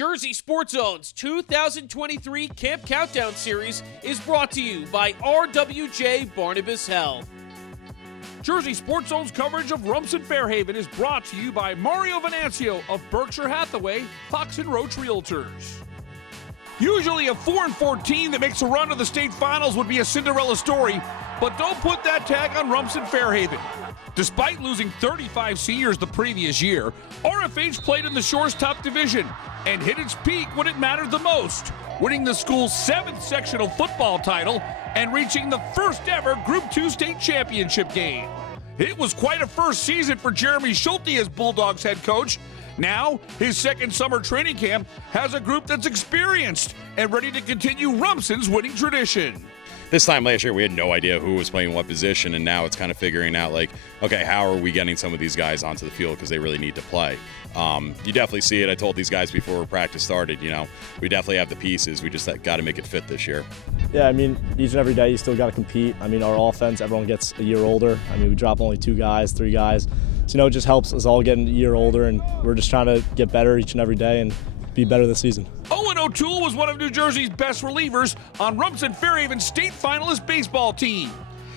Jersey Sports Zone's 2023 Camp Countdown Series is brought to you by RWJ Barnabas Health. Jersey Sports Zone's coverage of Rumson-Fair is brought to you by Mario Venancio of Berkshire Hathaway, Fox & Roach Realtors. Usually a 4-4 team that makes a run to the state finals would be a Cinderella story, but don't put that tag on Rumson-Fair. Despite losing 35 seniors the previous year, RFH played in the Shore's top division and hit its peak when it mattered the most, winning the school's 7th sectional football title and reaching the first ever Group 2 state championship game. It was quite a first season for Jeremy Schulte as Bulldogs head coach. Now, his second summer training camp has a group that's experienced and ready to continue Rumson's winning tradition. This time last year, we had no idea who was playing what position, and now it's kind of figuring out, like, okay, how are we getting some of these guys onto the field because they really need to play. You definitely see it. I told these guys before practice started, we definitely have the pieces. We just got to make it fit this year. Yeah, I mean, each and every day you still got to compete. I mean, our offense, everyone gets a year older. I mean, we drop only 2 guys, 3 guys. So, it just helps us all getting a year older, and we're just trying to get better each and every day and be better this season. Owen O'Toole was one of New Jersey's best relievers on Rumson-Fair state finalist baseball team.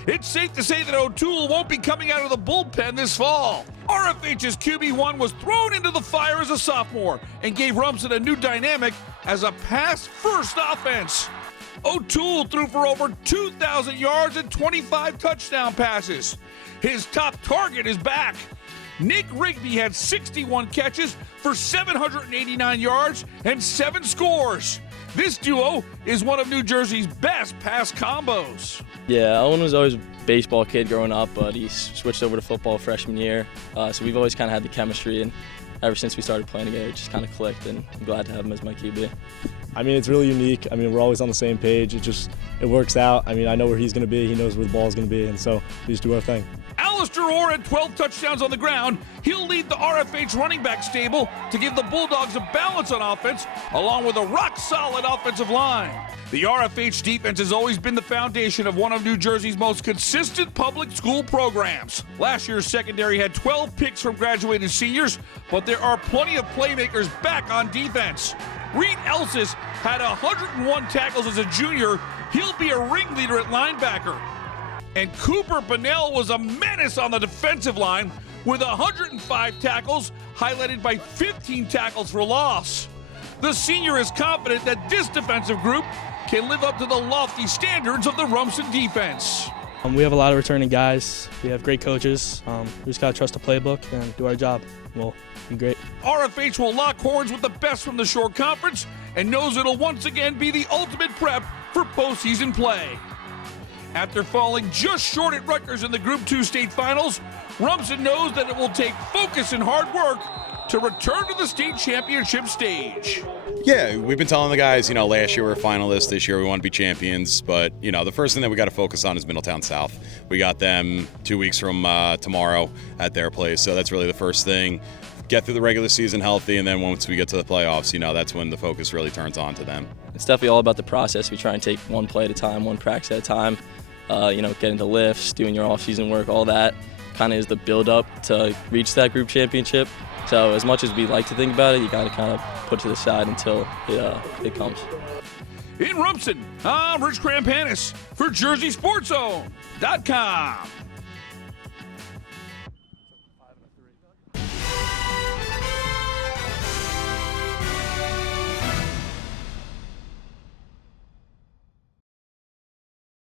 It's safe to say that O'Toole won't be coming out of the bullpen this fall. RFH's QB1 was thrown into the fire as a sophomore and gave Rumson a new dynamic as a pass-first offense. O'Toole threw for over 2,000 yards and 25 touchdown passes. His top target is back. Nick Rigby had 61 catches for 789 yards and 7 scores. This duo is one of New Jersey's best pass combos. Yeah, Owen was always a baseball kid growing up, but he switched over to football freshman year. So we've always kind of had the chemistry, and ever since we started playing together, it just kind of clicked, and I'm glad to have him as my QB. I mean, it's really unique. I mean, we're always on the same page. It works out. I mean, I know where he's going to be. He knows where the ball's going to be, and so we just do our thing. Alistair Orr had 12 touchdowns on the ground. He'll lead the RFH running back stable to give the Bulldogs a balance on offense, along with a rock-solid offensive line. The RFH defense has always been the foundation of one of New Jersey's most consistent public school programs. Last year's secondary had 12 picks from graduated seniors, but there are plenty of playmakers back on defense. Reed Elsis had 101 tackles as a junior. He'll be a ringleader at linebacker. And Cooper Bunnell was a menace on the defensive line with 105 tackles, highlighted by 15 tackles for loss. The senior is confident that this defensive group can live up to the lofty standards of the Rumson defense. We have a lot of returning guys. We have great coaches. We just got to trust the playbook and do our job. We'll be great. RFH will lock horns with the best from the Shore Conference and knows it'll once again be the ultimate prep for postseason play. After falling just short at Rutgers in the Group 2 state finals, Rumson knows that it will take focus and hard work to return to the state championship stage. Yeah, we've been telling the guys, last year we were finalists, this year we want to be champions, but, the first thing that we got to focus on is Middletown South. We got them 2 weeks from tomorrow at their place, so that's really the first thing. Get through the regular season healthy, and then once we get to the playoffs, that's when the focus really turns on to them. It's definitely all about the process. We try and take one play at a time, one practice at a time. Getting to lifts, doing your off-season work, all that kind of is the build-up to reach that group championship. So as much as we like to think about it, you got to kind of put to the side until it comes. In Rumson, I'm Rich Krampanis for JerseySportsZone.com.